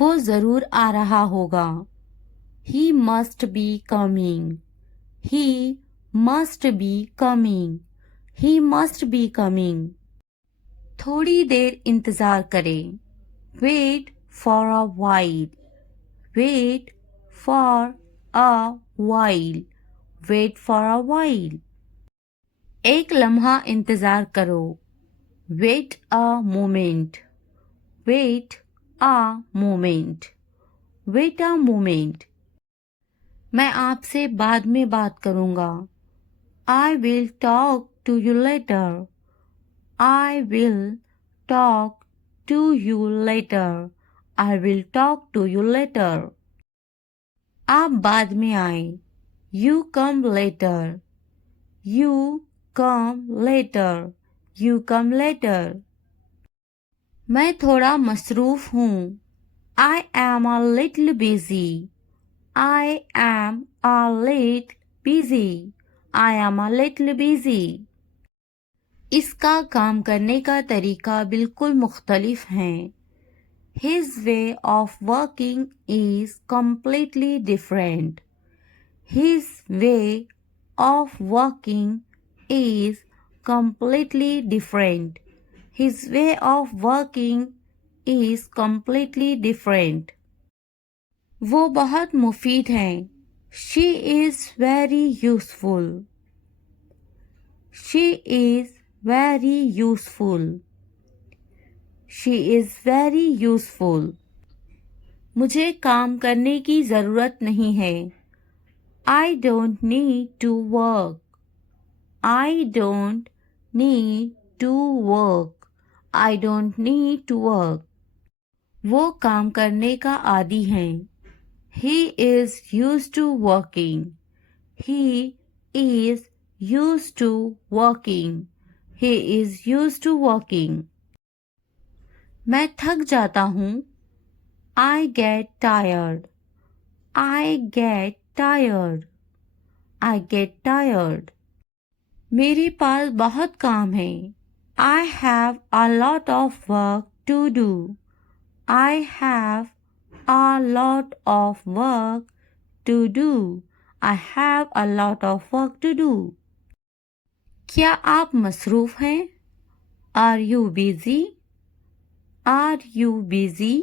वो ज़रूर आ रहा होगा। He must be coming. He must be coming. He must be coming. थोड़ी देर इंतज़ार करें। Wait for a while. Wait for a while. Wait for a while. एक लम्हा इंतज़ार करो। Wait a moment. Wait a moment. Wait a moment. मैं आपसे बाद में बात करूँगा। I will talk to you later. I will talk to you later. I will talk to you later. आप बाद में आए। You come later. You come later. You come later. मैं थोड़ा मसरूफ़ हूँ। I am a little busy. I am a little busy. I am a little busy. इसका काम करने का तरीका बिल्कुल मुख्तलिफ है। His way of working is completely different. His way of working is completely different. His way of working is completely different. वो बहुत मुफीद हैं। She is very useful. She is very useful. She is very useful. मुझे काम करने की ज़रूरत नहीं है। I don't need to work. I don't need to work. I don't need to work. वो काम करने का आदी हैं। He is used to working. He is used to working. He is used to working. मैं थक जाता हूँ। I get tired. I get tired. I get tired. मेरे पास बहुत काम है। I have a lot of work to do. I have a lot of work to do. I have a lot of work to do. क्या आप मसरूफ़ हैं? Are you busy? Are you busy?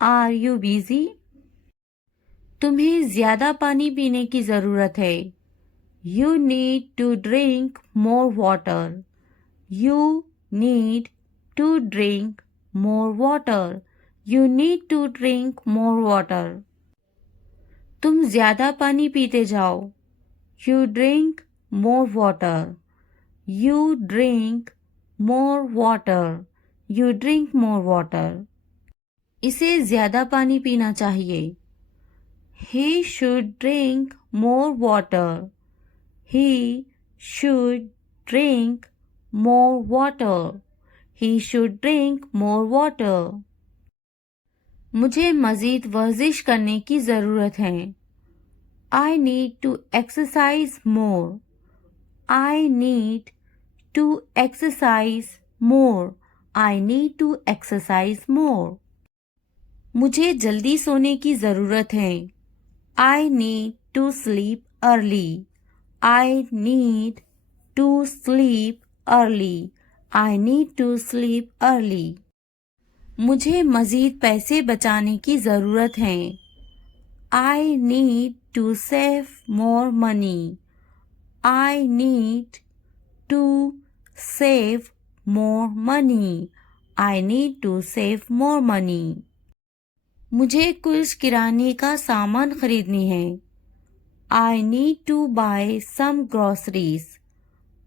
Are you busy? तुम्हें ज़्यादा पानी पीने की ज़रूरत है। You need to drink more water. You need to drink more water. You need to drink more water. तुम ज़्यादा पानी पीते जाओ। You drink more water. You drink more water. You drink more water. इसे ज़्यादा पानी पीना चाहिए। He should drink more water. He should drink more water. He should drink more water. मुझे मज़ीद वर्जिश करने की ज़रूरत है। I need to exercise more. I need to exercise more. I need to exercise more. मुझे जल्दी सोने की ज़रूरत है। I need to sleep early. I need to sleep early. I need to sleep early. मुझे मज़ीद पैसे बचाने की ज़रूरत है। I need to save more money. I need to save more money. I need to save more money. मुझे कुछ किराने का सामान खरीदनी है। I need to buy some groceries.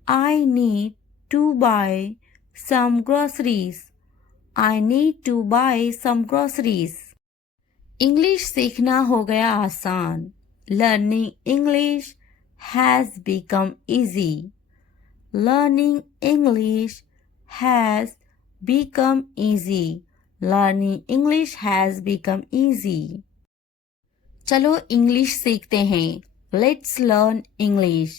I need to buy some groceries. I need to buy some groceries. English सीखना हो गया आसान। Learning English has become easy. Learning English has become easy. Learning English has become easy. चलो English सीखते हैं। Let's learn English.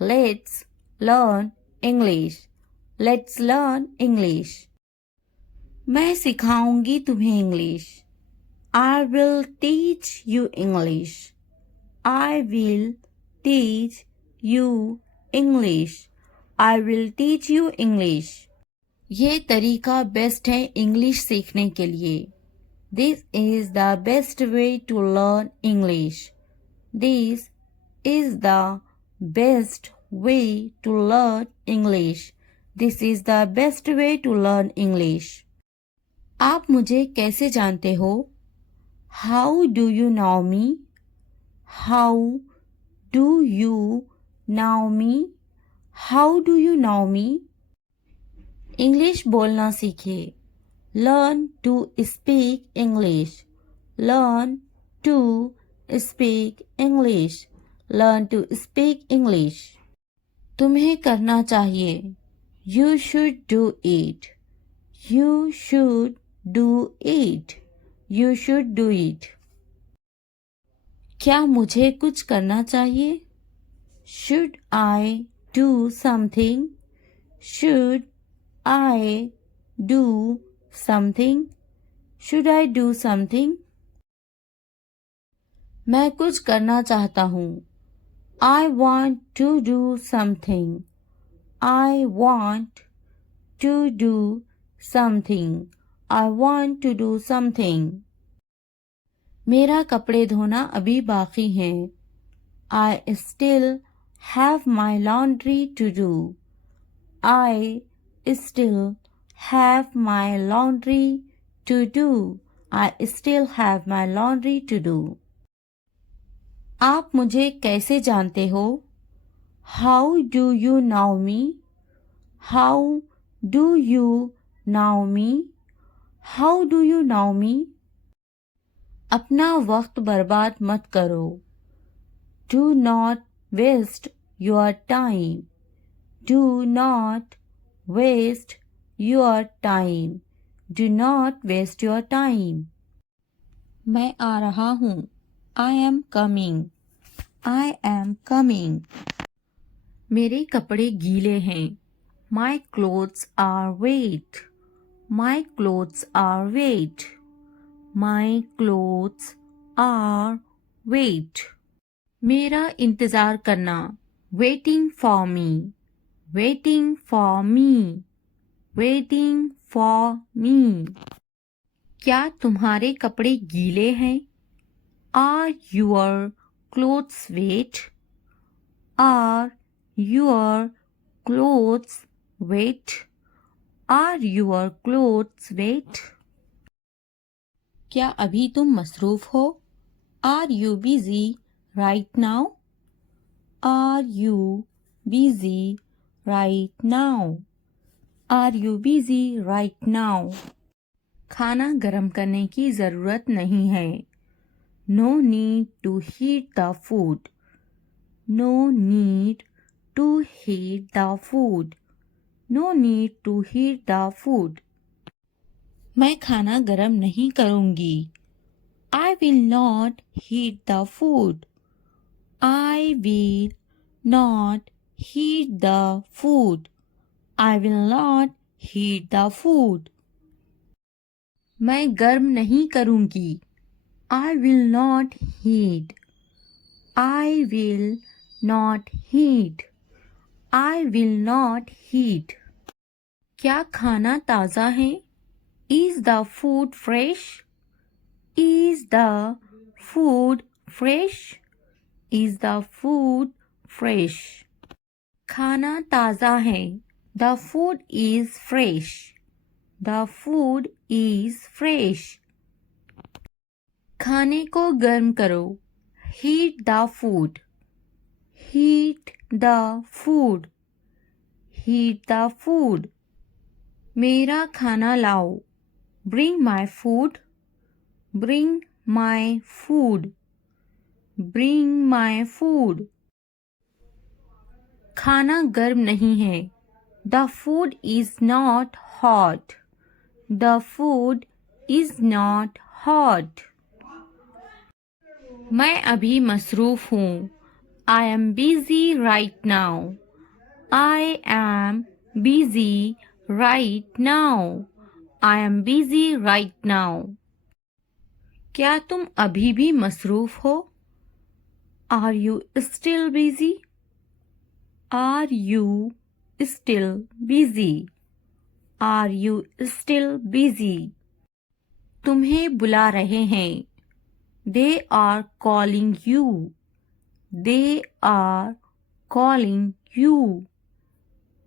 Let's learn English. Let's learn English. मैं सिखाऊंगी तुम्हें English. I will teach you English. I will teach you English. I will teach you English. ये तरीका best है English सीखने के लिए. This is the best way to learn English. This is the best way to learn English. This is the best way to learn English. आप मुझे कैसे जानते हो? How do you know me? How do you know me? How do you know me? English बोलना सीखिए. Learn to speak English. Learn to speak English. Learn to speak English. तुम्हें करना चाहिए. You should do it. You should do it. You should do it. क्या मुझे कुछ करना चाहिए? Should I do something? Should I do something? Should I do something? मैं कुछ करना चाहता हूँ. I want to do something. I want to do something. I want to do something. मेरा कपड़े धोना अभी बाकी है. I still have my laundry to do. I still have my laundry to do. I still have my laundry to do. आप मुझे कैसे जानते हो? How do you know me? How do you know me? How do you know me? अपना वक्त बर्बाद मत करो. Do not waste your time. Do not waste your time. Do not waste your time. मैं आ रहा हूँ. I am coming. I am coming. मेरे कपड़े गीले हैं. My clothes are wet. My clothes are wet. My clothes are wet. मेरा इंतज़ार करना. Waiting for me. Waiting for me. Waiting for me. क्या तुम्हारे कपड़े गीले हैं? Are your clothes wet? Are your clothes wet? Are your clothes wet? क्या अभी तुम मसरूफ हो? Are you busy right now? Are you busy right now? Are you busy right now? खाना गरम करने की ज़रूरत नहीं है. No need to heat the food. No need to heat the food. No need to heat the food. मैं खाना गरम नहीं करूँगी. I will not heat the food. I will not heat the food. I will not heat the food. मैं गर्म नहीं करूँगी. I will not heat. I will not heat. I will not heat. क्या खाना ताज़ा है? Is the food fresh? Is the food fresh? Is the food fresh? खाना ताज़ा है. The food is fresh. The food is fresh. खाने को गर्म करो. Heat the food. Heat the food. Heat the food. मेरा खाना लाओ. Bring my food. Bring my food. Bring my food. खाना गर्म नहीं है. The food is not hot. The food is not hot. मैं अभी मसरूफ हूँ. I am busy right now. I am busy right now. I am busy right now. क्या तुम अभी भी मसरूफ हो? Are you still busy? Are you still busy? Are you still busy? तुम्हें बुला रहे हैं। They are calling you. They are calling you.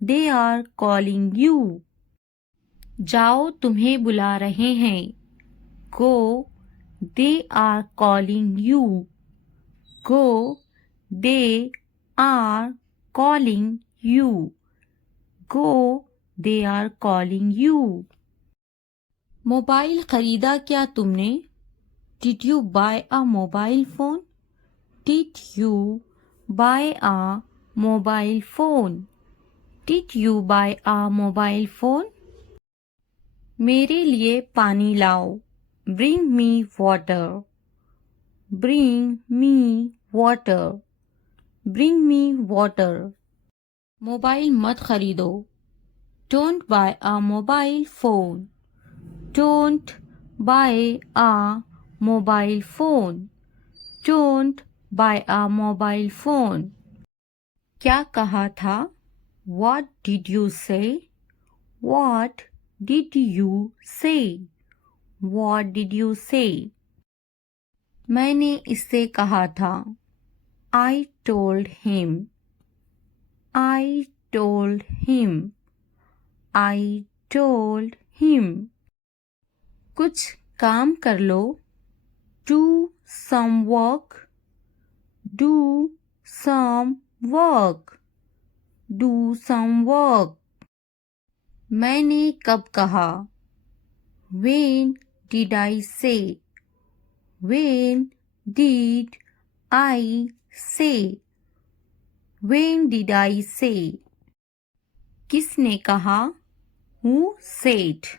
They are calling you. जाओ, तुम्हें बुला रहे हैं। Go, they are calling you. Go, they are calling you. Go, they are calling you. Mobile खरीदा क्या तुमने? Did you buy a mobile phone? Did you buy a mobile phone? Did you buy a mobile phone? मेरे लिए पानी लाओ। Bring me water. Bring me water. Bring me water. Mobile मत खरीदो। Don't buy a mobile phone. Don't buy a mobile phone. Don't buy a mobile phone. क्या कहा था? What did you say? What did you say? What did you say? मैंने इससे कहा था। I told him. I told him. I told him. कुछ काम कर लो। Do some work. Do some work. Do some work. मैंने कब कहा? When did I say? When did I say? When did I say? किसने कहा? Who said?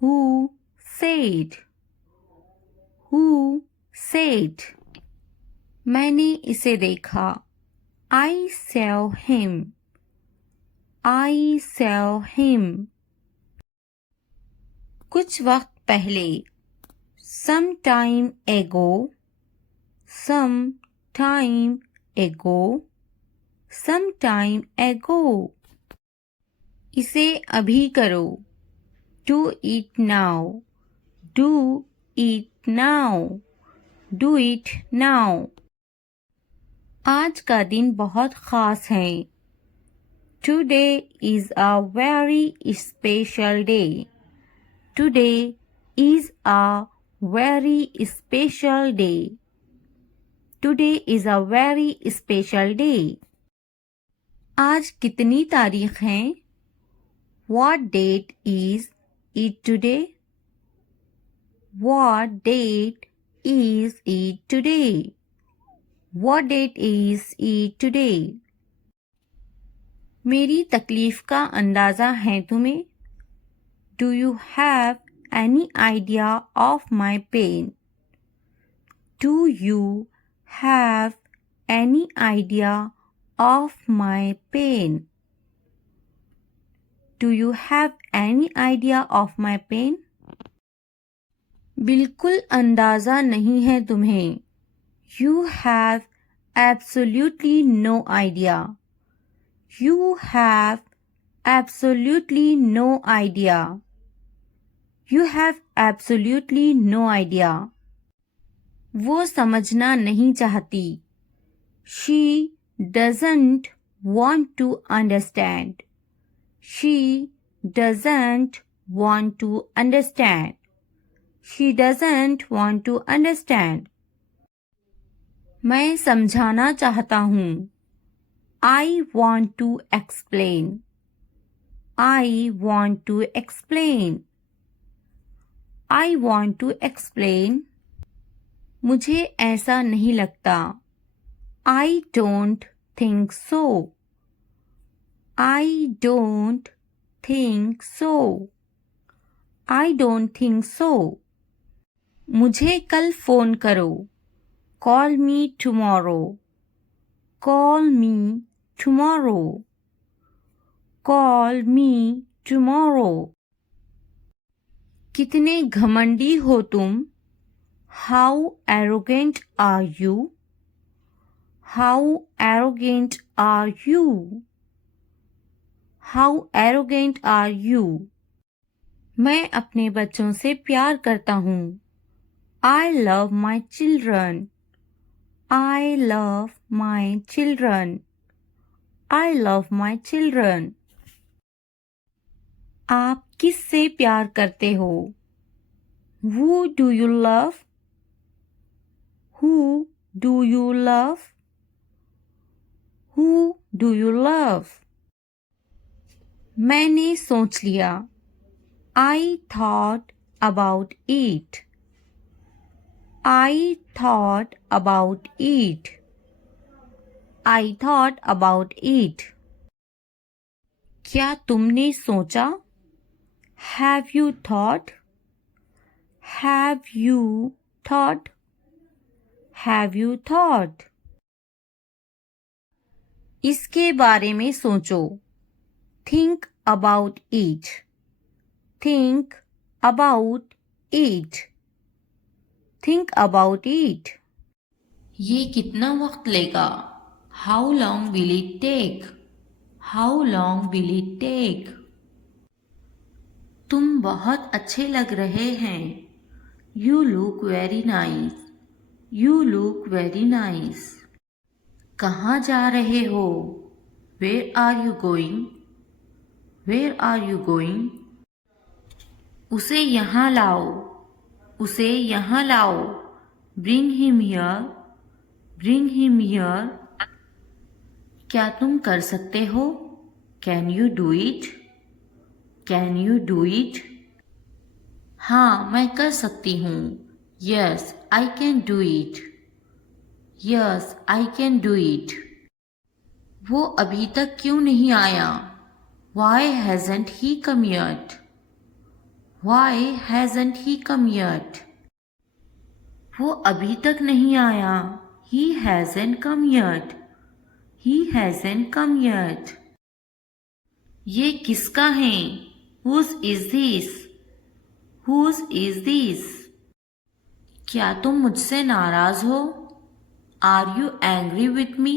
Who said? Who said? मैंने इसे देखा। I saw him. I saw him. कुछ वक्त पहले। Some time ago. Some time ago. Some time ago. इसे अभी करो। Do it now. Do it now. Do it now. आज का दिन बहुत खास है। Today is a very special day. Today is a very special day. Today is a very special day. आज कितनी तारीख है? What date is it today? What date is it today? What date is it today? मेरी तकलीफ का अंदाज़ा है तुम्हें? Do you have any idea of my pain? Do you have any idea of my pain? Do you have any idea of my pain? बिल्कुल अंदाज़ा नहीं है तुम्हें। You have absolutely no idea. You have absolutely no idea. You have absolutely no idea. वो समझना नहीं चाहती। She doesn't want to understand. She doesn't want to understand. She doesn't want to understand. मैं समझाना चाहता हूँ। I want to explain. I want to explain. I want to explain. मुझे ऐसा नहीं लगता। I don't think so. I don't think so. I don't think so. मुझे कल फ़ोन करो। Call me tomorrow. Call me tomorrow. Call me tomorrow. कितने घमंडी हो तुम? How arrogant are you? How arrogant are you? How arrogant are you? मैं अपने बच्चों से प्यार करता हूँ। I love my children. I love my children. I love my children. आप किससे प्यार करते हो? Who do you love? Who do you love? Who do you love? मैंने सोच लिया। I thought about it. I thought about it. I thought about it. क्या तुमने सोचा? Have you thought? Have you thought? Have you thought? इसके बारे में सोचो। Think about it. Think about it. Think about it. ये कितना वक्त लेगा? How long will it take? How long will it take? तुम बहुत अच्छे लग रहे हैं। You look very nice. You look very nice. कहाँ जा रहे हो? Where are you going? Where are you going? उसे यहाँ लाओ। उसे यहाँ लाओ। Bring him here. Bring him here. क्या तुम कर सकते हो? Can you do it? Can you do it? हाँ, मैं कर सकती हूँ। Yes, I can do it. Yes, I can do it. वो अभी तक क्यों नहीं आया? Why hasn't he come yet? Why hasn't he come yet? वो अभी तक नहीं आया। He hasn't come yet. He hasn't come yet. ये किसका है? Whose is this? Whose is this? क्या तुम मुझसे नाराज हो? Are you angry with me?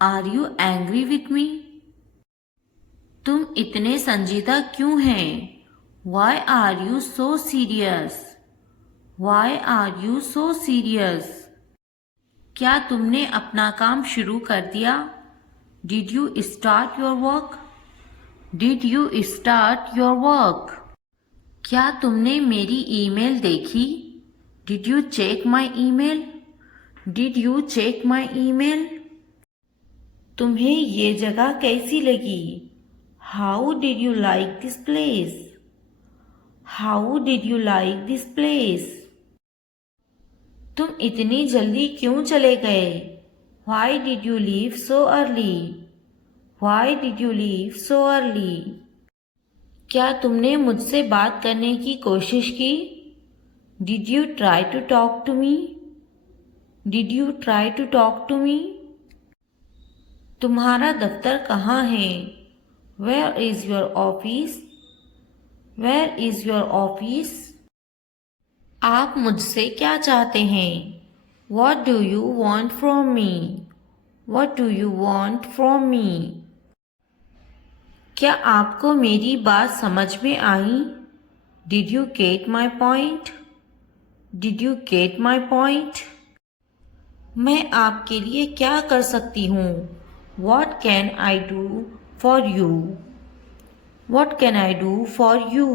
Are you angry with me? तुम इतने संजीदा क्यों हैं? Why are you so serious? Why are you so serious? क्या तुमने अपना काम शुरू कर दिया? Did you start your work? Did you start your work? क्या तुमने मेरी ईमेल देखी? Did you check my email? Did you check my email? तुम्हें ये जगह कैसी लगी? How did you like this place? How did you like this place? तुम इतनी जल्दी क्यों चले गए? Why did you leave so early? Why did you leave so early? क्या तुमने मुझसे बात करने की कोशिश की? Did you try to talk to me? Did you try to talk to me? तुम्हारा दफ्तर कहाँ है? Where is your office? Where is your office? आप मुझसे क्या चाहते हैं? What do you want from me? What do you want from me? क्या आपको मेरी बात समझ में आई? Did you get my point? Did you get my point? मैं आपके लिए क्या कर सकती हूँ? What can I do for you? What can I do for you?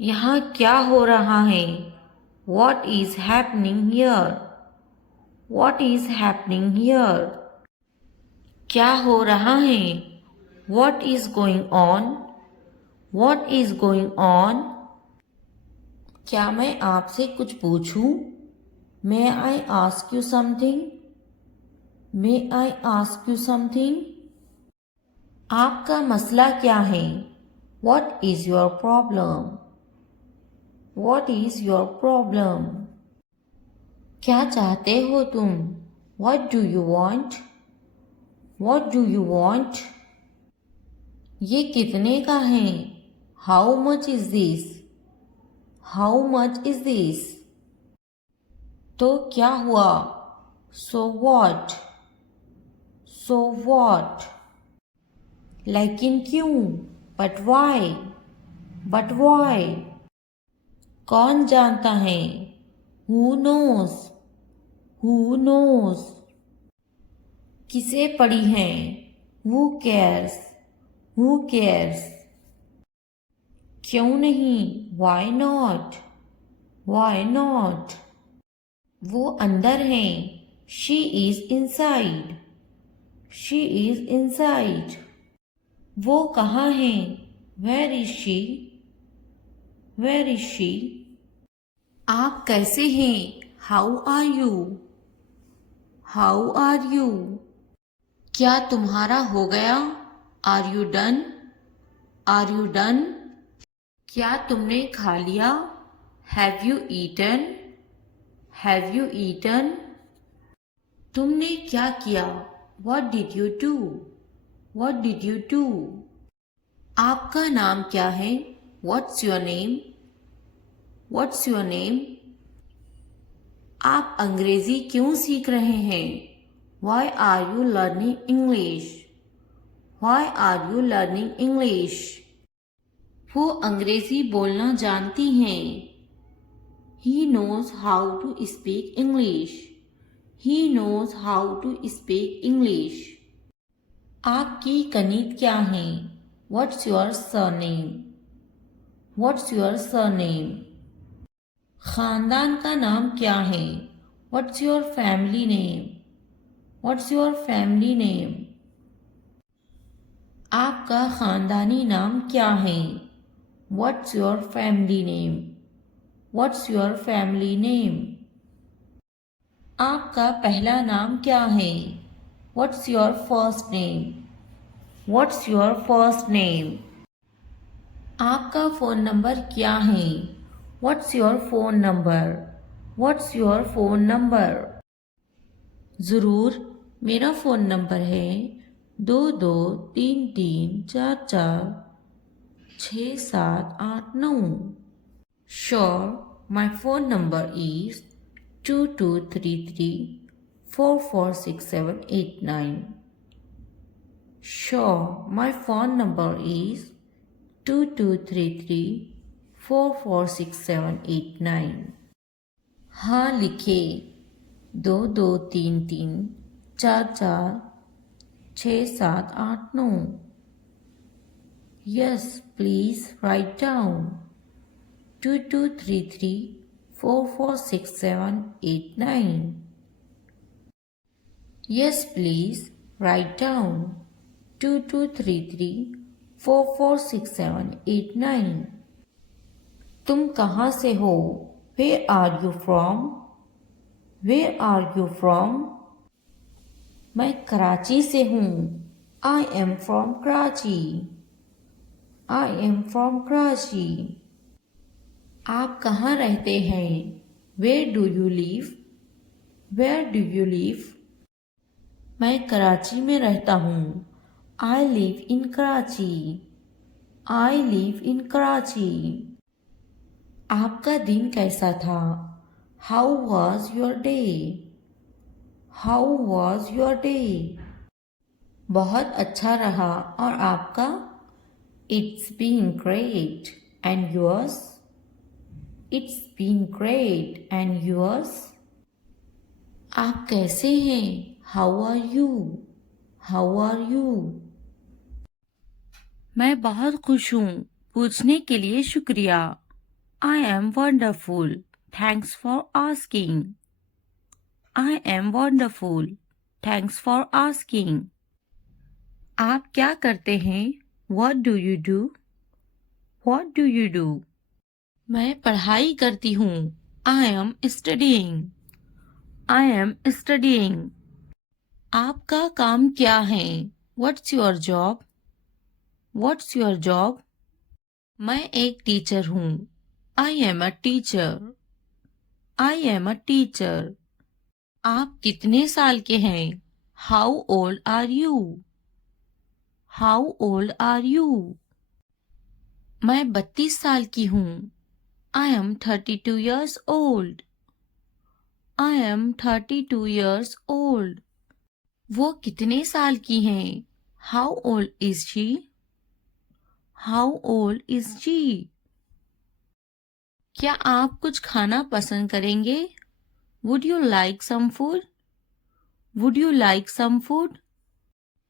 यहाँ क्या हो रहा है? What is happening here? What is happening here? क्या हो रहा है? What is going on? What is going on? क्या मैं आपसे कुछ पूछूं? May I ask you something? May I ask you something? आपका मसला क्या है? What is your problem? What is your problem? क्या चाहते हो तुम? What do you want? What do you want? ये कितने का है? How much is this? How much is this? तो क्या हुआ? So what? So what? लेकिन क्यों? But why? But why? कौन जानता है? Who knows? Who knows? किसे पड़ी है? Who cares? Who cares? क्यों नहीं? Why not? Why not? वो अंदर है। She is inside. She is inside. वो कहाँ है? Where is she? Where is she? आप कैसे हैं? How are you? How are you? क्या तुम्हारा हो गया? Are you done? Are you done? क्या तुमने खा लिया? Have you eaten? Have you eaten? तुमने क्या किया? What did you do? What did you do? आपका नाम क्या है? What's your name? What's your name? आप अंग्रेजी क्यों सीख रहे हैं? Why are you learning English? Why are you learning English? वो अंग्रेजी बोलना जानती हैं। He knows how to speak English. He knows how to speak English. आपकी कनीत क्या है? What's your surname? What's your surname? खानदान का नाम क्या है? What's your family name? What's your family name? आपका खानदानी नाम क्या है? What's your family name? What's your family name? आपका पहला नाम क्या है? What's your first name? What's your first name? आपका फ़ोन नंबर क्या है? What's your phone number? What's your phone number? ज़रूर, मेरा फ़ोन नंबर है 2233446789। Sure, my phone number is 2233446789. Sure, my phone number is 2233446789. हाँ लिखे 2233446789. Yes, please write down 2233446789. Yes, please write down 2233446789. तुम कहाँ से हो? Where are you from? Where are you from? मैं कराची से हूँ। I am from Karachi. I am from Karachi. आप कहाँ रहते हैं? Where do you live? Where do you live? मैं कराची में रहता हूँ। I live in Karachi. I live in Karachi. आपका दिन कैसा था? How was your day? How was your day? बहुत अच्छा रहा और आपका? It's been great. And yours? It's been great. And yours? आप कैसे हैं? How are you? How are you? मैं बहुत खुश हूँ। पूछने के लिए शुक्रिया। I am wonderful. Thanks for asking. I am wonderful. Thanks for asking. आप क्या करते हैं? What do you do? What do you do? मैं पढ़ाई करती हूँ। I am studying. I am studying. आपका काम क्या है? What's your job? What's your job? मैं एक टीचर हूँ। I am a teacher. I am a teacher. आप कितने साल के हैं? How old are you? How old are you? मैं 32 साल की हूँ। I am 32 years old. I am 32 years old. वो कितने साल की हैं? How old is she? How old is she? क्या आप कुछ खाना पसंद करेंगे? Would you like some food? Would you like some food?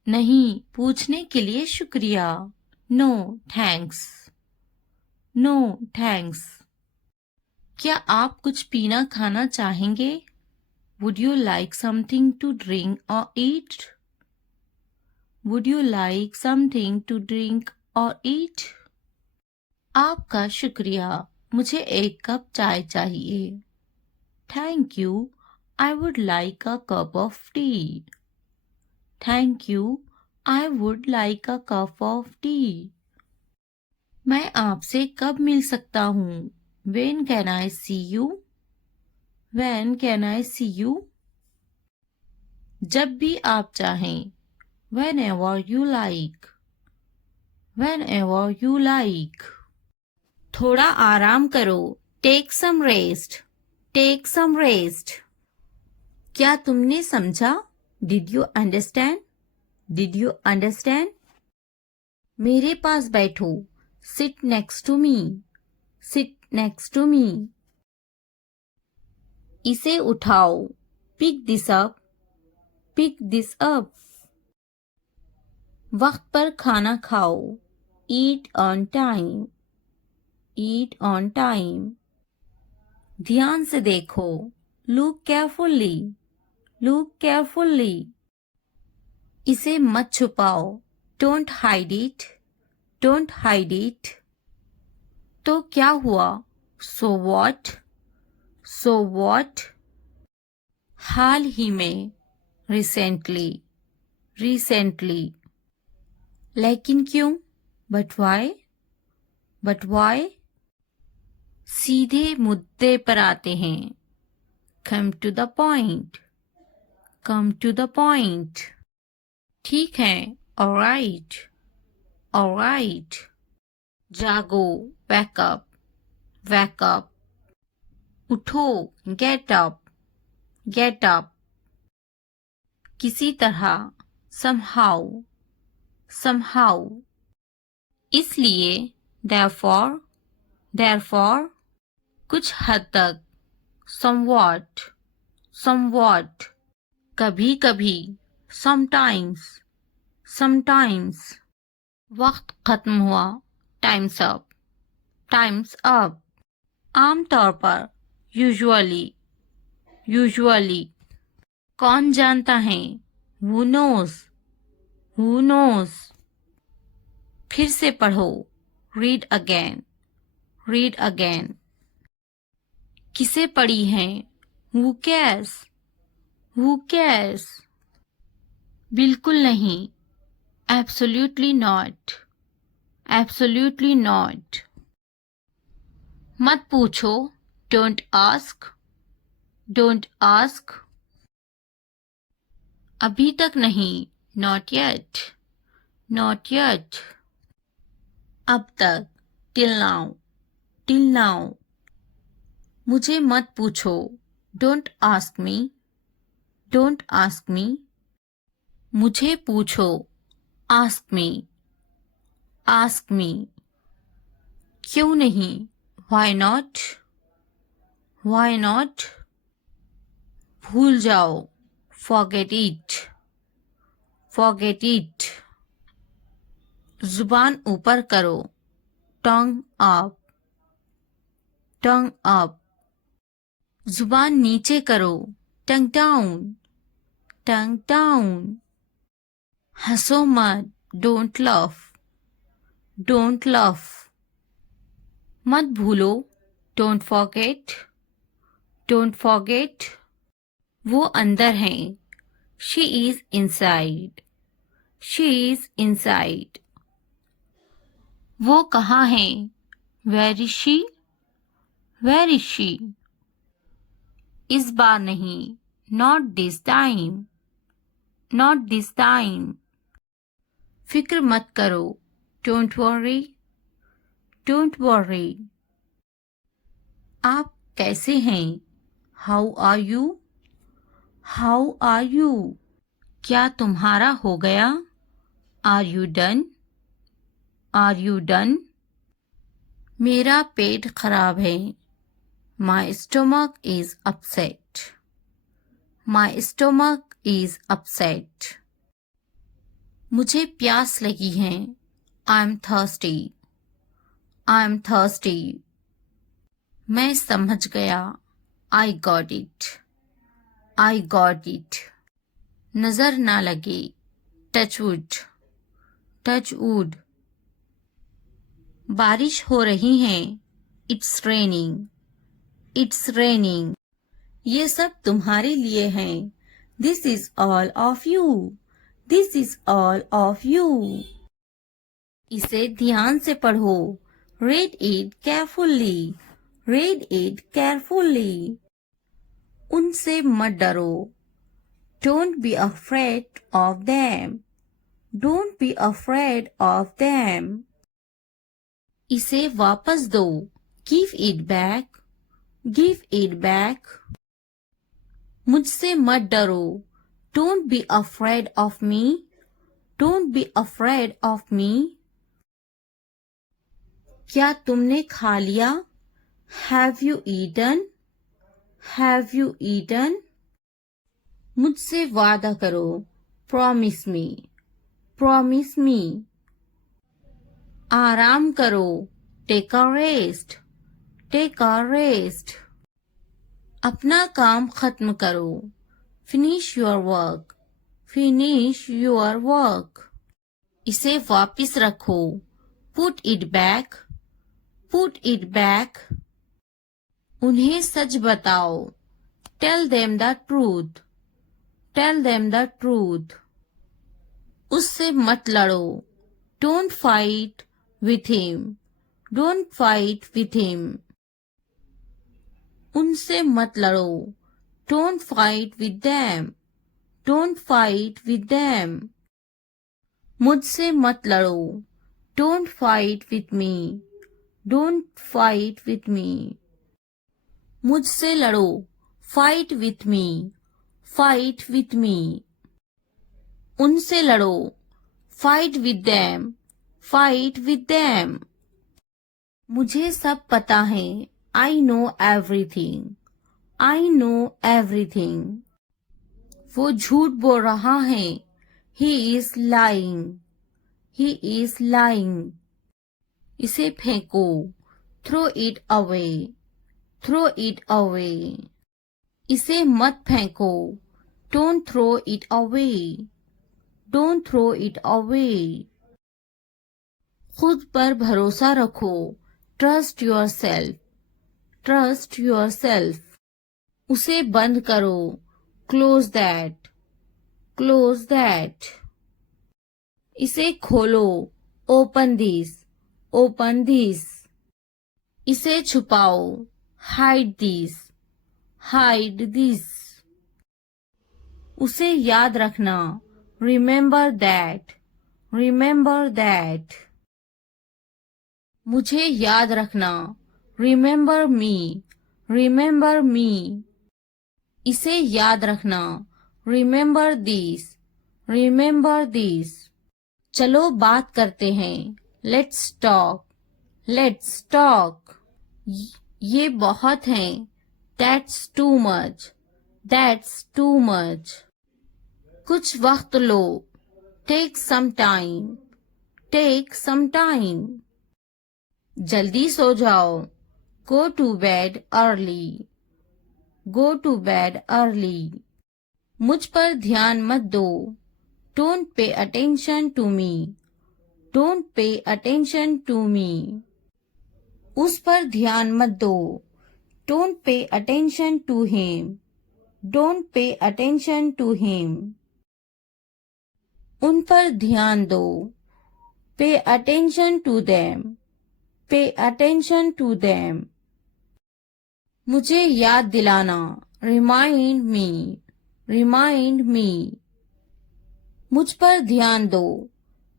नहीं, पूछने के लिए शुक्रिया. No, thanks. No, thanks. क्या आप कुछ पीना खाना चाहेंगे? Would you like something to drink or eat? Would you like something to drink or eat? आपका शुक्रिया, मुझे एक कप चाय चाहिए. Thank you, I would like a cup of tea. Thank you, I would like a cup of tea. मैं आपसे कब मिल सकता हूँ? When can I see you? When can I see you? जब भी आप चाहें. Whenever you like. Whenever you like. थोड़ा आराम करो. Take some rest. Take some rest. क्या तुमने समझा? Did you understand? Did you understand? मेरे पास बैठो. Sit next to me. Sit next to me. इसे उठाओ. Pick this up. Pick this up. वक्त पर खाना खाओ. Eat on time. Eat on time. ध्यान से देखो. Look carefully. Look carefully. इसे मत छुपाओ. Don't hide it. Don't hide it. तो क्या हुआ? So what? So what? हाल ही में. Recently. Recently. लेकिन क्यों? But why? But why? सीधे मुद्दे पर आते हैं. Come to the point. Come to the point. ठीक है. All right. All right. जागो. Wake up. Wake up. उठो. Get up. Get up. किसी तरह. Somehow. Somehow. इसलिए. Therefore. Therefore. कुछ हद तक. Somewhat. Somewhat. कभी कभी. Sometimes. Sometimes. वक्त खत्म हुआ. Time's up. Time's up. आमतौर पर. Usually. Usually. कौन जानता है? Who knows? Who knows? फिर से पढ़ो. Read again. Read again. किसे पढ़ी है? Who cares? Who cares? बिल्कुल नहीं. Absolutely not. Absolutely not. मत पूछो. Don't ask. Don't ask. अभी तक नहीं. Not yet. Not yet. अब तक. Till now. Till now. मुझे मत पूछो. Don't ask me. Don't ask me. मुझे पूछो. Ask me. Ask me. क्यों नहीं? Why not? Why not? भूल जाओ. Forget it. Forget it. जुबान ऊपर करो. Tongue up. Tongue up. जुबान नीचे करो. Tongue down. Tongue down. हंसो मत. Don't laugh. Don't laugh. मत भूलो. Don't forget. Don't forget. वो अंदर हैं. She is inside. She is inside. वो कहाँ हैं? Where is she? Where is she? इस बार नहीं. Not this time. Not this time. फिक्र मत करो. Don't worry. Don't worry. आप कैसे हैं? How are you? How are you? क्या तुम्हारा हो गया? Are you done? Are you done? मेरा पेट खराब है। My stomach is upset. My stomach is upset. मुझे प्यास लगी है। I am thirsty. I am thirsty. मैं समझ गया। I got it. I got it. नजर ना लगे। Touch wood. Touch wood. बारिश हो रही है। It's raining. It's raining. ये सब तुम्हारे लिए है। This is all of you. This is all of you. इसे ध्यान से पढ़ो। Read it carefully. Read it carefully. उनसे मत डरो। Don't be afraid of them. Don't be afraid of them. इसे वापस दो। Give it back. Give it back. मुझसे मत डरो। Don't be afraid of me. Don't be afraid of me. क्या तुमने खा लिया? Have you eaten? Have you eaten? मुझसे वादा करो। Promise me. Promise me. आराम करो। Take a rest. Take a rest. अपना काम खत्म करो। Finish your work. Finish your work. इसे वापस रखो। Put it back. Put it back. उन्हें सच बताओ। Tell them the truth. Tell them the truth. उससे मत लड़ो। Don't fight with him. Don't fight with him. उनसे मत लड़ो। Don't fight with them. Don't fight with them. मुझसे मत लड़ो। Don't fight with me. Don't fight with me. मुझसे लड़ो। Fight with me. Fight with me. उनसे लड़ो। Fight with them. Fight with them. मुझे सब पता है। I know everything. I know everything. वो झूठ बोल रहा है। He is lying. He is lying. इसे फेंको। Throw it away. Throw it away. इसे मत फेंको। Don't throw it away. Don't throw it away. खुद पर भरोसा रखो। Trust yourself. Trust your self. उसे बंद करो। Close that. Close that. इसे खोलो। Open this. Open this. इसे छुपाओ। Hide this. Hide this. उसे याद रखना। Remember that. Remember that. मुझे याद रखना। Remember me. Remember me. इसे याद रखना। Remember this. Remember this. चलो बात करते हैं। Let's talk. Let's talk. ये बहुत है। That's too much. That's too much. कुछ वक्त लो। Take some time. Take some time. जल्दी सो जाओ। Go to bed early. Go to bed early. मुझ पर ध्यान मत दो। Don't pay attention to me. Don't pay attention to me. उस पर ध्यान मत दो। Don't pay attention to him. Don't pay attention to him. उन पर ध्यान दो। Pay attention to them. Pay attention to them. मुझे याद दिलाना। Remind me. Remind me. मुझ पर ध्यान दो।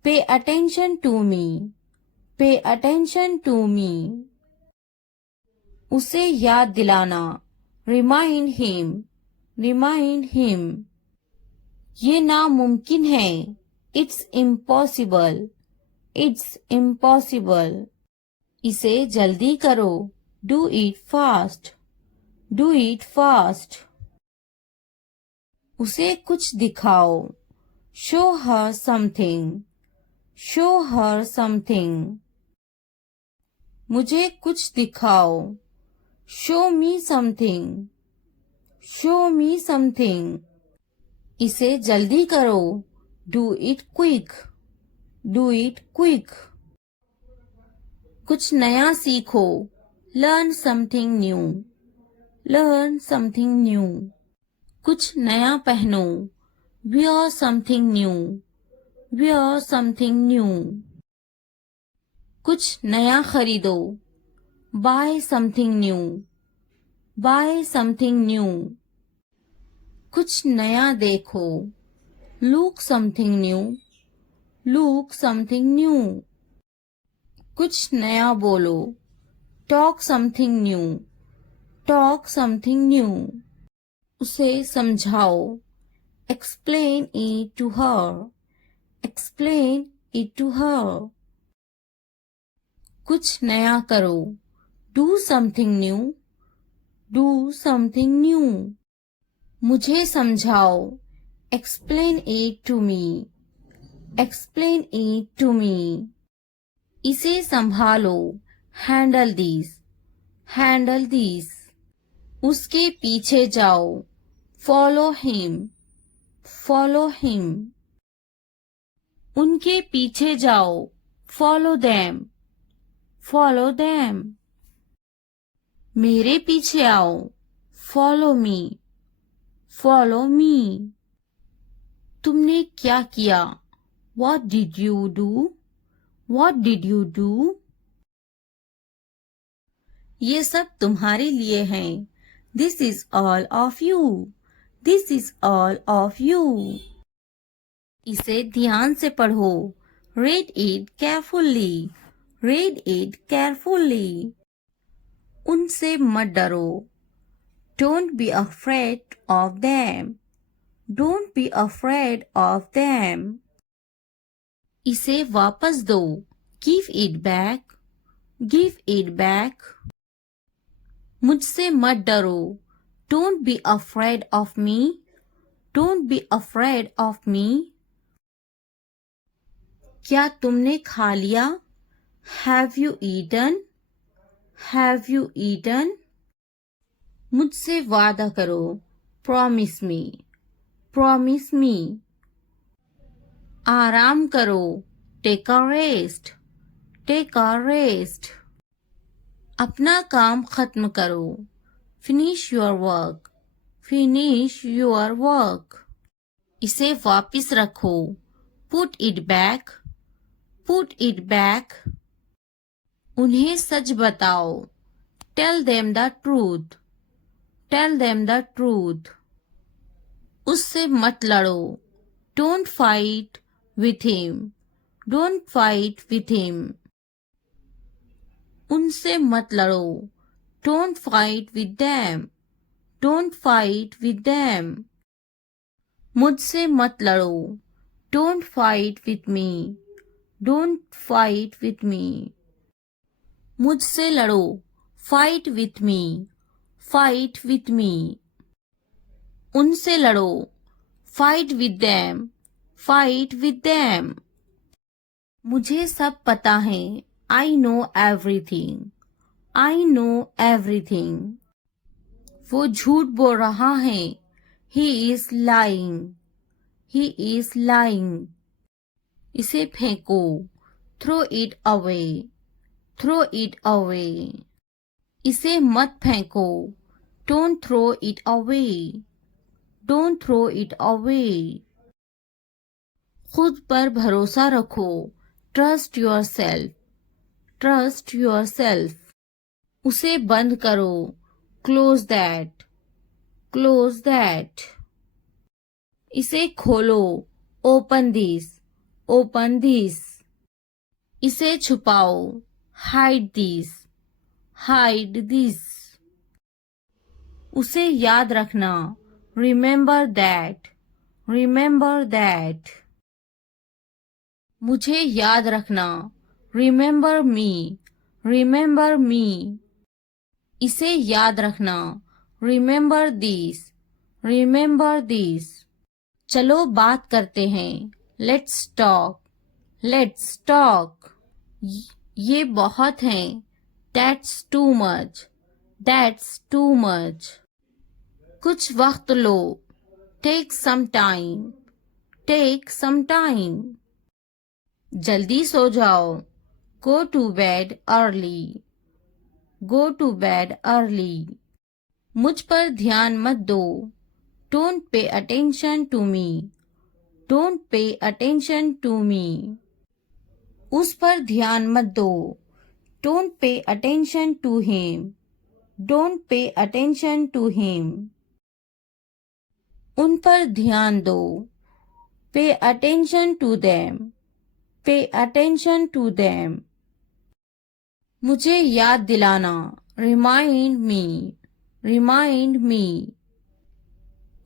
पे अटेंशन टू मी। पे अटेंशन टू मी। उसे याद दिलाना, रिमाइंड हिम, रिमाइंड हिम। ये नामुमकिन है, इट्स इम्पॉसिबल, इट्स इम्पॉसिबल। इसे जल्दी करो, do it fast, do it fast. उसे कुछ दिखाओ, show her something, show her something. मुझे कुछ दिखाओ, show me something, show me something. इसे जल्दी करो, do it quick, do it quick. कुछ नया सीखो, learn something new, learn something new. कुछ नया पहनो, wear something new, wear something new. कुछ नया खरीदो, buy something new, buy something new. कुछ नया देखो, look something new, look something new. कुछ नया बोलो, talk something new, talk something new. उसे समझाओ, explain it to her, explain it to her। कुछ नया करो, do something new, do something new। मुझे समझाओ, explain it to me, explain it to me। इसे संभालो, handle this, handle this। उसके पीछे जाओ, follow him, follow him। उनके पीछे जाओ, follow them, follow them। मेरे पीछे आओ, follow me, follow me। तुमने क्या किया, what did you do, what did you do। ये सब तुम्हारे लिए हैं, this is all of you, this is all of you। इसे ध्यान से पढ़ो, read it carefully, read it carefully। उनसे मत डरो, don't be afraid of them, don't be afraid of them। इसे वापस दो, give it back, give it back। मुझसे मत डरो, don't be afraid of me, don't be afraid of me। क्या तुमने खा लिया, have you eaten, have you eaten। मुझसे वादा करो, promise me, promise me। आराम करो, take a rest, take a rest। अपना काम खत्म करो, finish your work, finish your work। इसे वापस रखो, put it back, put it back। उन्हें सच बताओ, tell them the truth, tell them the truth। उससे मत लड़ो, don't fight with him, don't fight with him। उनसे मत लड़ो, don't fight with them, don't fight with them। मुझसे मत लड़ो, don't fight with me, don't fight with me। मुझसे लड़ो, fight with me, fight with me। उनसे लड़ो, fight with them, fight with them। मुझे सब पता है, I know everything, I know everything। वो झूठ बोल रहा है, he is lying, he is lying। इसे फेंको, throw it away, throw it away। इसे मत फेंको, don't throw it away, don't throw it away। खुद पर भरोसा रखो, trust yourself, trust yourself। उसे बंद करो, close that, close that। इसे खोलो, open this, open this। इसे छुपाओ, hide this, hide this। उसे याद रखना, रिमेंबर दैट, रिमेंबर दैट। मुझे याद रखना, रिमेंबर मी, रिमेंबर मी। इसे याद रखना, रिमेंबर दिस, रिमेंबर दिस। चलो बात करते हैं, लेट्स टॉक, लेट्स टॉक। ये बहुत है, that's too much, that's too much. कुछ वक्त लो, take some time, take some time. जल्दी सो जाओ, go to bed early, go to bed early. मुझ पर ध्यान मत दो, don't pay attention to me, don't pay attention to me. उस पर ध्यान मत दो, don't pay attention to him, don't pay attention to him. उन पर ध्यान दो, pay attention to them, pay attention to them. मुझे याद दिलाना, रिमाइंड मी, रिमाइंड मी।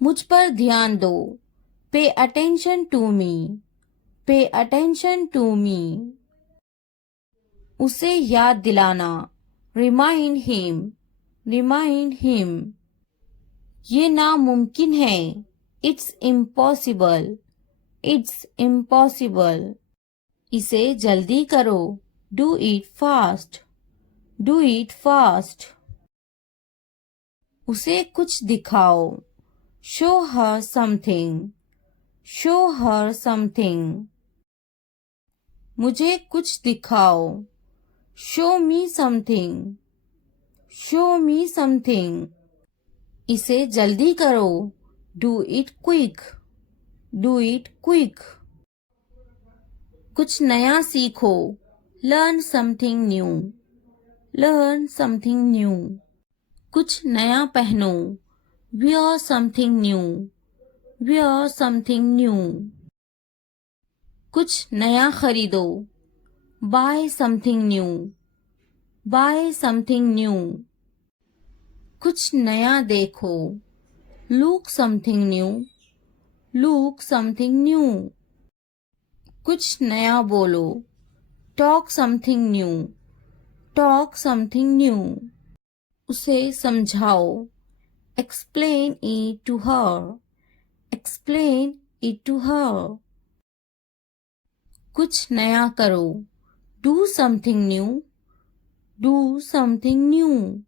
मुझ पर ध्यान दो, पे अटेंशन टू मी, पे अटेंशन टू मी। उसे याद दिलाना, रिमाइंड हिम, रिमाइंड हिम। ये नामुमकिन है, इट्स इम्पॉसिबल, इट्स इम्पॉसिबल। इसे जल्दी करो, do it fast, do it fast. उसे कुछ दिखाओ, show her something, show her something. मुझे कुछ दिखाओ, show me something, show me something. इसे जल्दी करो, do it quick, do it quick. कुछ नया सीखो, learn something new, learn something new. कुछ नया पहनो, wear something new, wear something new. कुछ नया खरीदो, buy something new, buy something new. कुछ नया देखो, look something new, look something new. कुछ नया बोलो, talk something new, talk something new. उसे समझाओ, explain it to her, explain it to her। कुछ नया करो, do something new, do something new।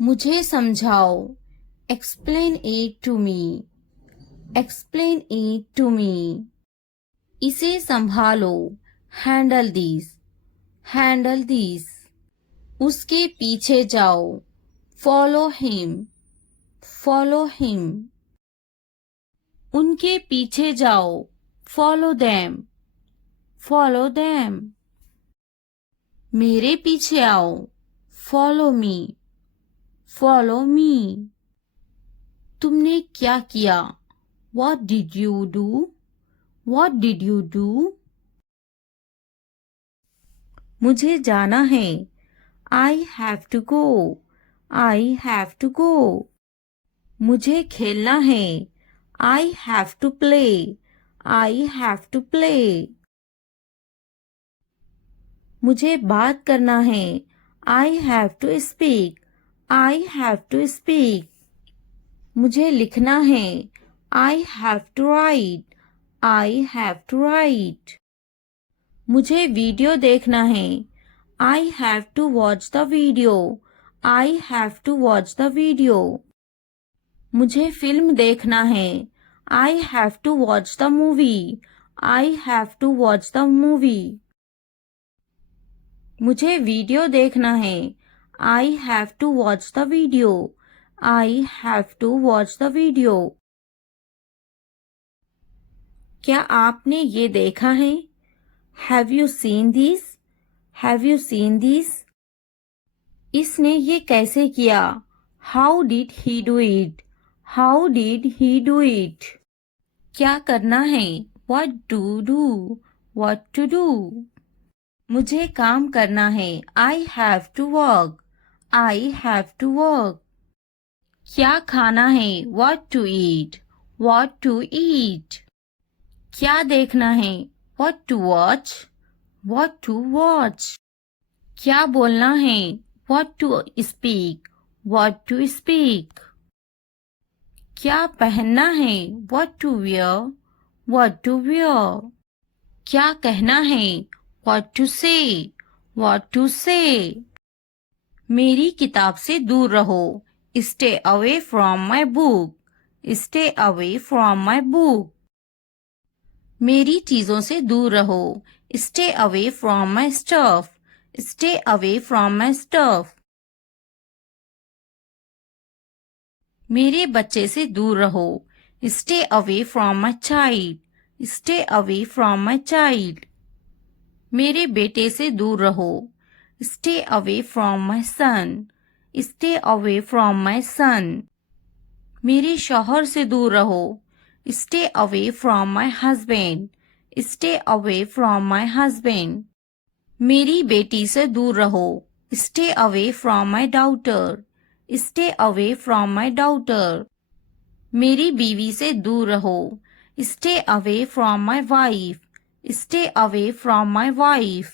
मुझे समझाओ, explain it to me, explain it to me। इसे संभालो, handle this, handle this। उसके पीछे जाओ, follow him, follow him। उनके पीछे जाओ, follow them, follow them। मेरे पीछे आओ, follow me, follow me। तुमने क्या किया, what did you do, what did you do। मुझे जाना है, I have to go, I have to go। मुझे खेलना है, I have to play, I have to play। मुझे बात करना है, I have to speak, I have to speak। मुझे लिखना है, I have to write, I have to write। मुझे वीडियो देखना है, I have to watch the video, I have to watch the video। मुझे फिल्म देखना है, I have to watch the movie, I have to watch the movie। मुझे video देखना है, I have to watch the video, I have to watch the video। क्या आपने ये देखा है, Have you seen this, Have you seen this। इसने ये कैसे किया, How did he do it, How did he do it। क्या करना है, What to do, What to do। मुझे काम करना है, I have to work, I have to work। क्या खाना है? What to eat? What to eat? क्या देखना है? What to watch? What to watch? क्या बोलना है? What to speak? What to speak? क्या पहनना है? What to wear? What to wear? क्या कहना है? What to say? What to say? मेरी किताब से दूर रहो. Stay away from my book. Stay away from my book. मेरी चीजों से दूर रहो. Stay away from my stuff. Stay away from my stuff. मेरे बच्चे से दूर रहो. Stay away from my child. Stay away from my child. मेरे बेटे से दूर रहो. Stay away from my son. Stay away from my son. मेरे शौहर से दूर रहो. Stay away from my husband. Stay away from my husband. मेरी बेटी से दूर रहो. Stay away from my daughter. Stay away from my daughter. मेरी बीवी से दूर रहो. Stay away from my wife. Stay away from my wife.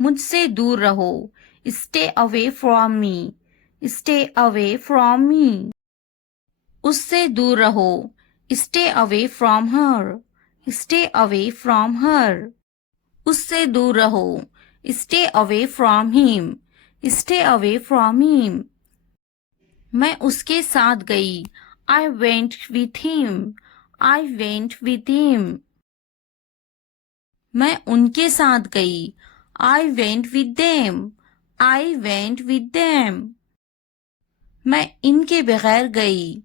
मुझसे दूर रहो. Stay away from me. Stay away from me. उससे दूर रहो. Stay away from her. Stay away from her. उससे दूर रहो. Stay away from him. Stay away from him. मैं उसके साथ गई. I went with him. I went with him. मैं उनके साथ गई. I went with them. I went with them. मैं इनके बगैर गई.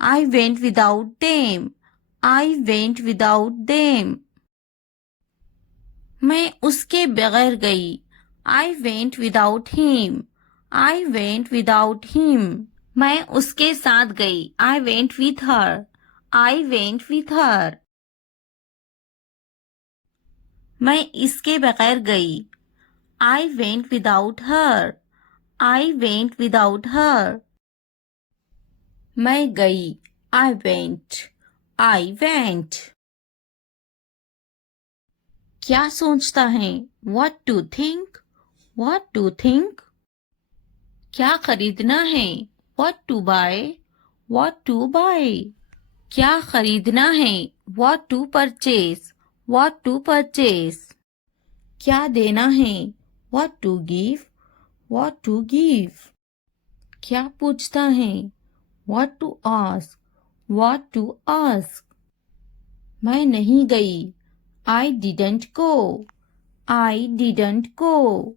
I went without them. I went without them. मैं उसके बगैर गई. I went without him. I went without him. मैं उसके साथ गई. I went with her. I went with her. मैं इसके बगैर गई. I went without her. I went without her. मैं गई. I went. I went. क्या सोचता है? What to think? What to think? क्या खरीदना है? What to buy? What to buy? क्या खरीदना है? What to purchase? What to purchase? क्या देना है? What to give? What to give? क्या पूछता है? What to ask? What to ask? मैं नहीं गई. I didn't go. I didn't go.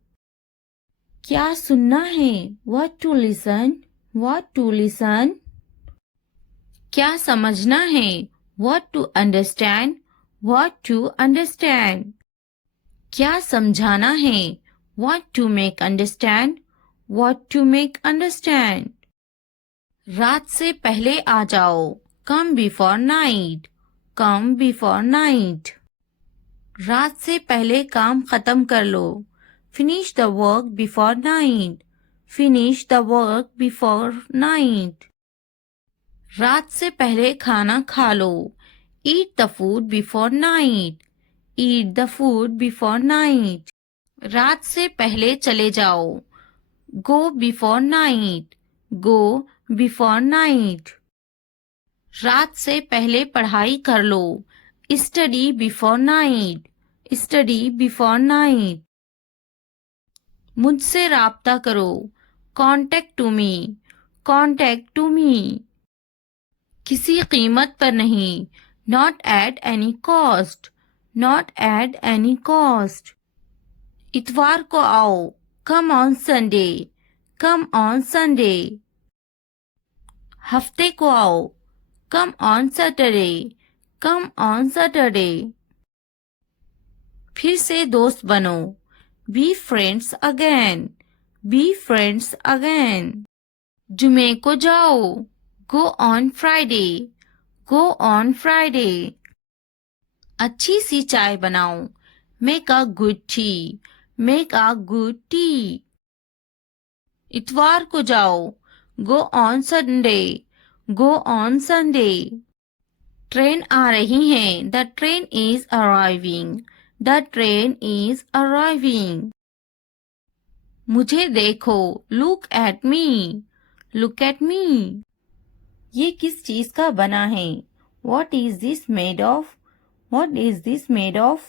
क्या सुनना है? What to listen? What to listen? क्या समझना है? What to understand? What to understand? क्या समझाना है? What to make understand? What to make understand? रात से पहले आ जाओ. Come before night. Come before night. रात से पहले काम खत्म कर लो. Finish the work before night. Finish the work before night. रात से पहले खाना खा लो. Eat the food before night. Eat the food before night. रात से पहले चले जाओ. Go before night. Go before night. रात से पहले पढ़ाई कर लो. Study before night. Study before night. मुझसे राब्ता करो. Contact to me. Contact to me. किसी कीमत पर नहीं. Not at any cost. Not at any cost. इतवार को आओ. Come on Sunday. Come on Sunday. हफ्ते को आओ. Come on Saturday. Come on Saturday. फिर से दोस्त बनो. Be friends again. Be friends again. जुमे को जाओ. Go on Friday. Go on Friday. अच्छी सी चाय बनाओ. Make a good tea. Make a good tea. इतवार को जाओ. Go on Sunday. Go on Sunday. Train आ रही है. The train is arriving. The train is arriving. मुझे देखो. Look at me. Look at me. ये किस चीज का बना है? What is this made of? What is this made of?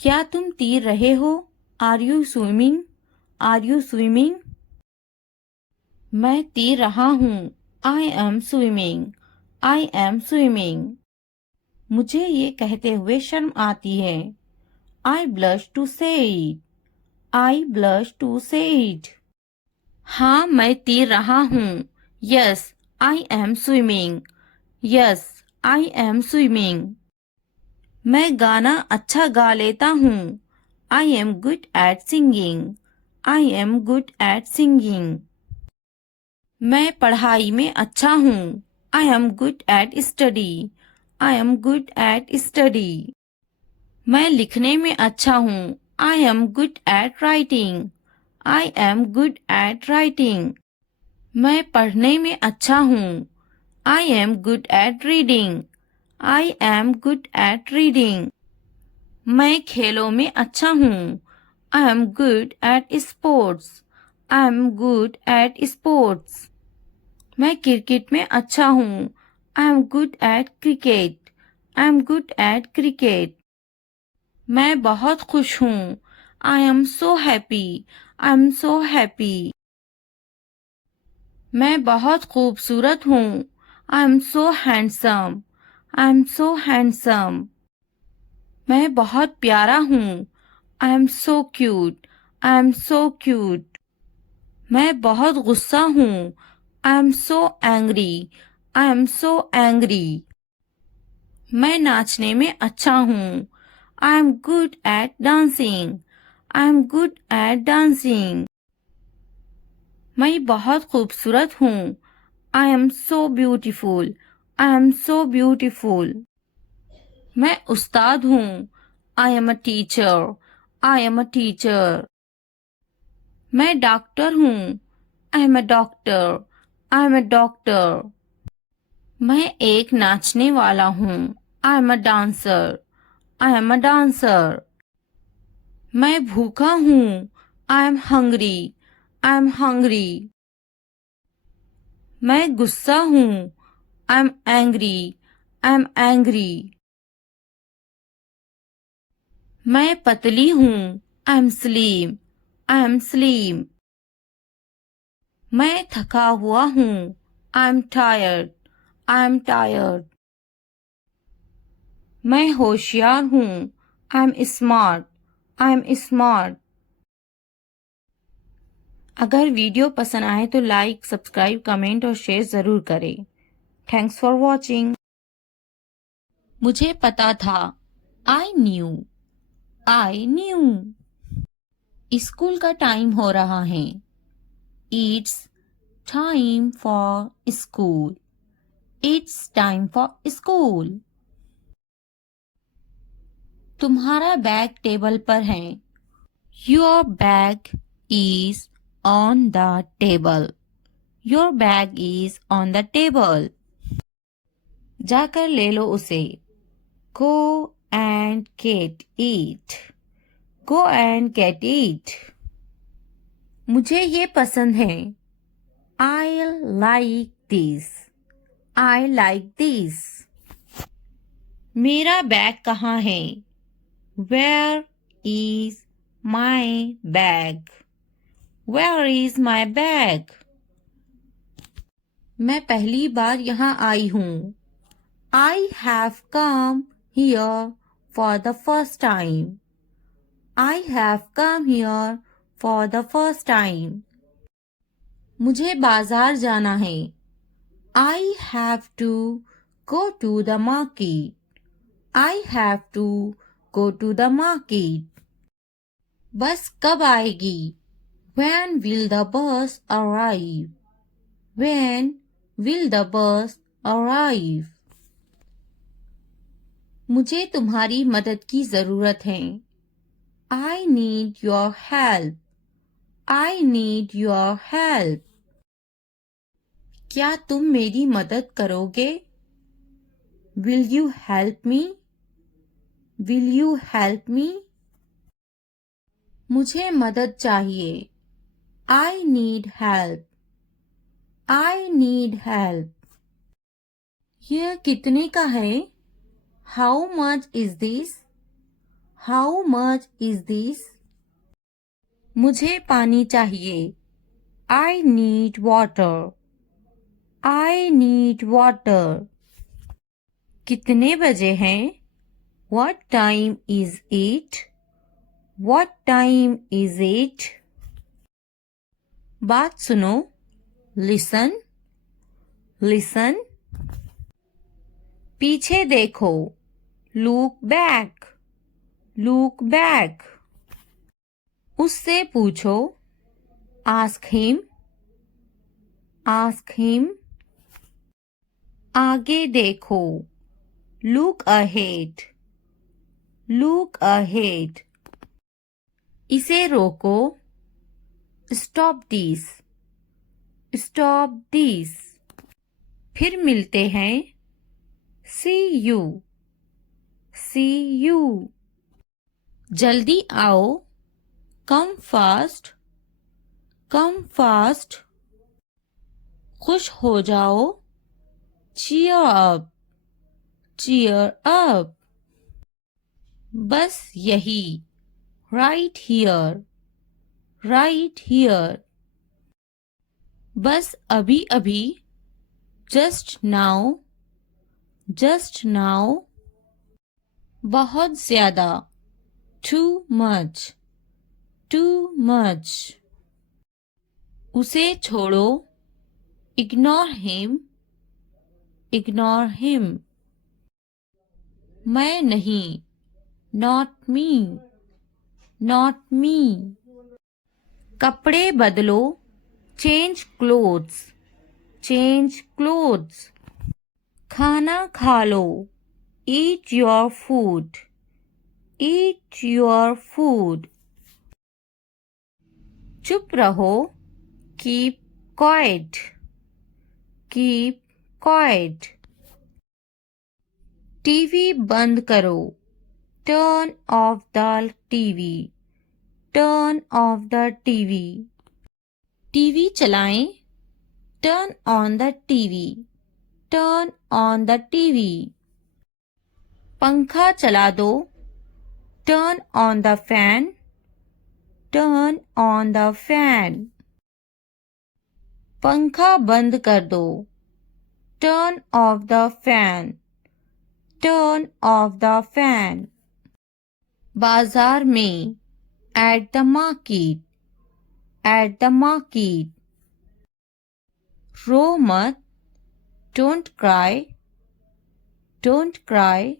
क्या तुम तैर रहे हो? Are you swimming? Are you swimming? मैं तैर रहा हूँ. I am swimming. I am swimming. मुझे ये कहते हुए शर्म आती है. I blush to say it. I blush to say it. हाँ, मैं तैर रहा हूँ. Yes, I am swimming. Yes, I am swimming. मैं गाना अच्छा गा लेता हूँ. I am good at singing. I am good at singing. मैं पढ़ाई में अच्छा हूँ. I am good at study. I am good at study. मैं लिखने में अच्छा हूँ. I am good at writing. I am good at writing. मैं पढ़ने में अच्छा हूँ. I am good at reading. I am good at reading. मैं खेलों में अच्छा हूँ. I am good at sports. I am good at sports. मैं क्रिकेट में अच्छा हूँ. I am good at cricket. I am good at cricket. मैं बहुत खुश हूँ. I am so happy. I am so happy. मैं बहुत खूबसूरत हूँ. I am so handsome. I am so handsome. मैं बहुत प्यारा हूँ. I am so cute. I am so cute. मैं बहुत गुस्सा हूँ. I am so angry. I am so angry. मैं नाचने में अच्छा हूँ. I am good at dancing. I am good at dancing. मैं बहुत खूबसूरत हूँ. I am so beautiful. I am so beautiful. मैं उस्ताद हूँ. I am a teacher. I am a teacher. मैं डॉक्टर हूँ. I am a doctor. I am a doctor. मैं एक नाचने वाला हूँ. I am a dancer. I am a dancer. मैं भूखा हूँ. I am hungry. I am hungry. मैं गुस्सा हूँ. I am angry. I am angry. मैं पतली हूँ. I am slim. I am slim. मैं थका हुआ हूँ. I am tired. I am tired. मैं होशियार हूँ. I am smart. I am smart. अगर वीडियो पसंद आए तो लाइक, सब्सक्राइब, कमेंट और शेयर ज़रूर करें. Thanks for watching. मुझे पता था. I knew. I knew. School का टाइम हो रहा है. It's time for school. It's time for school. तुम्हारा बैग टेबल पर है. Your bag is on the table. Your bag is on the table. जाकर ले लो उसे. Go and get it. Go and get it. मुझे ये पसंद है. I like this. I like this. मेरा बैग कहाँ है? Where is my bag? Where is my bag? मैं पहली बार यहाँ आई हूँ. I have come here for the first time. I have come here for the first time. मुझे बाजार जाना है. I have to go to the market. I have to go to the market. बस कब आएगी? When will the bus arrive? When will the bus arrive? मुझे तुम्हारी मदद की ज़रूरत है. I need your help. I need your help. क्या तुम मेरी मदद करोगे? Will you help me? Will you help me? मुझे मदद चाहिए. I need help. I need help. यह कितने का है? How much is this? How much is this? मुझे पानी चाहिए. I need water. I need water. कितने बजे हैं? What time is it? What time is it? बात सुनो. Listen. Listen. पीछे देखो. Look back. Look back. उससे पूछो. Ask him. Ask him. आगे देखो. Look ahead. Look ahead. इसे रोको. Stop this. Stop this. फिर मिलते हैं. See you. See you. जल्दी आओ. Come fast. Come fast. खुश हो जाओ. Cheer up. Cheer up. बस यही. Right here. Right here. बस अभी अभी. Just now. Just now. बहुत ज्यादा. Too much. Too much. उसे छोड़ो. Ignore him. Ignore him. मैं नहीं. Not me. Not me. कपड़े बदलो. Change clothes. Change clothes. खाना खा लो. Eat your food. Eat your food. चुप रहो. Keep quiet. Keep quiet. TV बंद करो. Turn off the TV. Turn off the TV. TV चलाएं. Turn on the TV. Turn on the TV. पंखा चला दो. Turn on the fan. Turn on the fan. पंखा बंद कर दो. Turn off the fan. Turn off the fan. बाजार में. At the market. At the market. रो मत. Don't cry. Don't cry.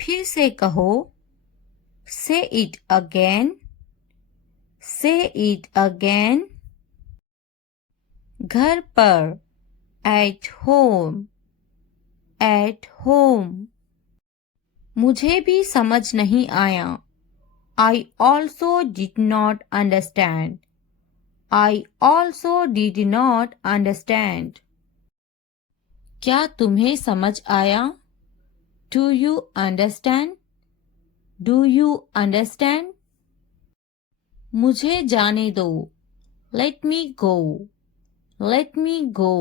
फिर से कहो. Say it again. Say it again. घर पर. At home. At home. मुझे भी समझ नहीं आया. I also did not understand. I also did not understand. क्या तुम्हें समझ आया? Do you understand? Do you understand? मुझे जाने दो. Let me go. Let me go.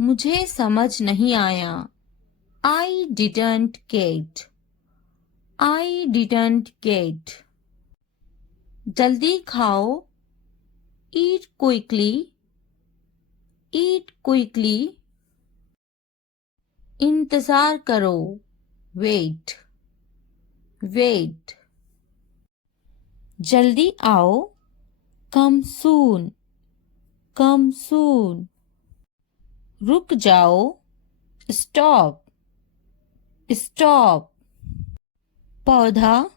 मुझे समझ नहीं आया. I didn't get. I didn't get. जल्दी खाओ. Eat quickly. Eat quickly. इंतजार करो. Wait. Wait. जल्दी आओ. Come soon. Come soon. रुक जाओ. Stop. Stop. पौधा.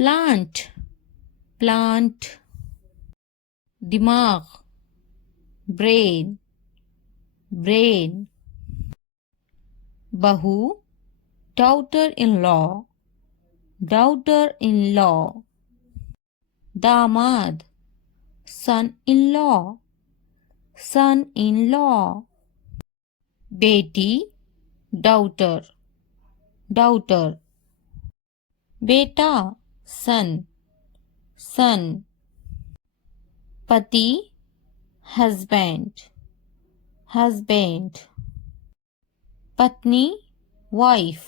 Plant. Plant. दिमाग. Brain. Brain. बहू. Daughter-in-law. son-in-law. बेटी daughter, daughter. बेटा son, son. पति husband, husband. पत्नी wife,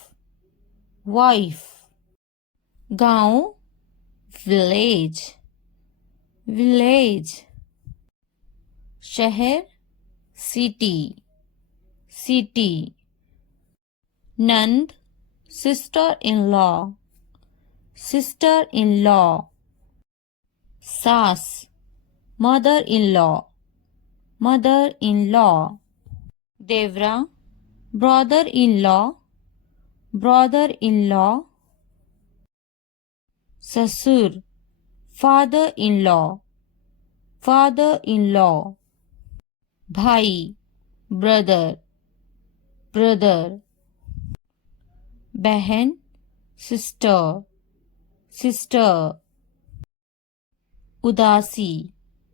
wife. गांव village, village. शहर city, city. नंद sister-in-law, sister-in-law. सास mother-in-law, mother-in-law. देवरा brother-in-law, brother-in-law. ससुर father-in-law, father-in-law. भाई brother, brother. बहन sister, sister. उदासी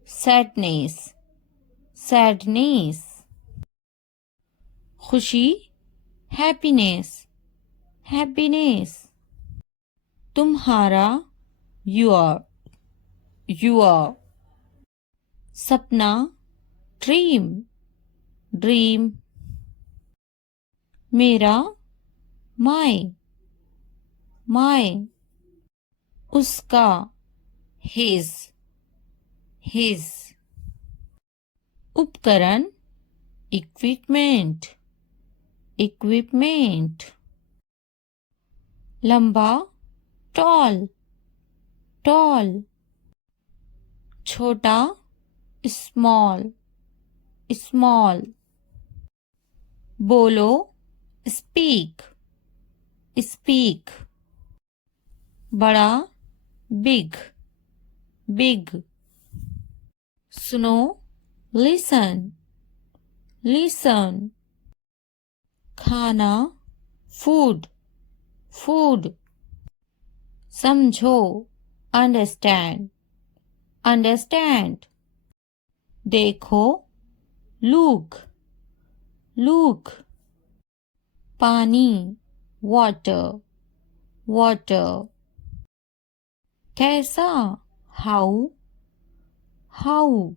sadness, sadness. खुशी happiness, happiness. तुम्हारा your, your. सपना dream, dream. मेरा my, my. उसका his, his. उपकरण equipment, equipment. लंबा tall, tall. छोटा small, small. बोलो speak, speak. बड़ा big, big. सुनो listen, listen. खाना food, food. समझो understand, understand. देखो look, look. पानी water, water. कैसा how, how.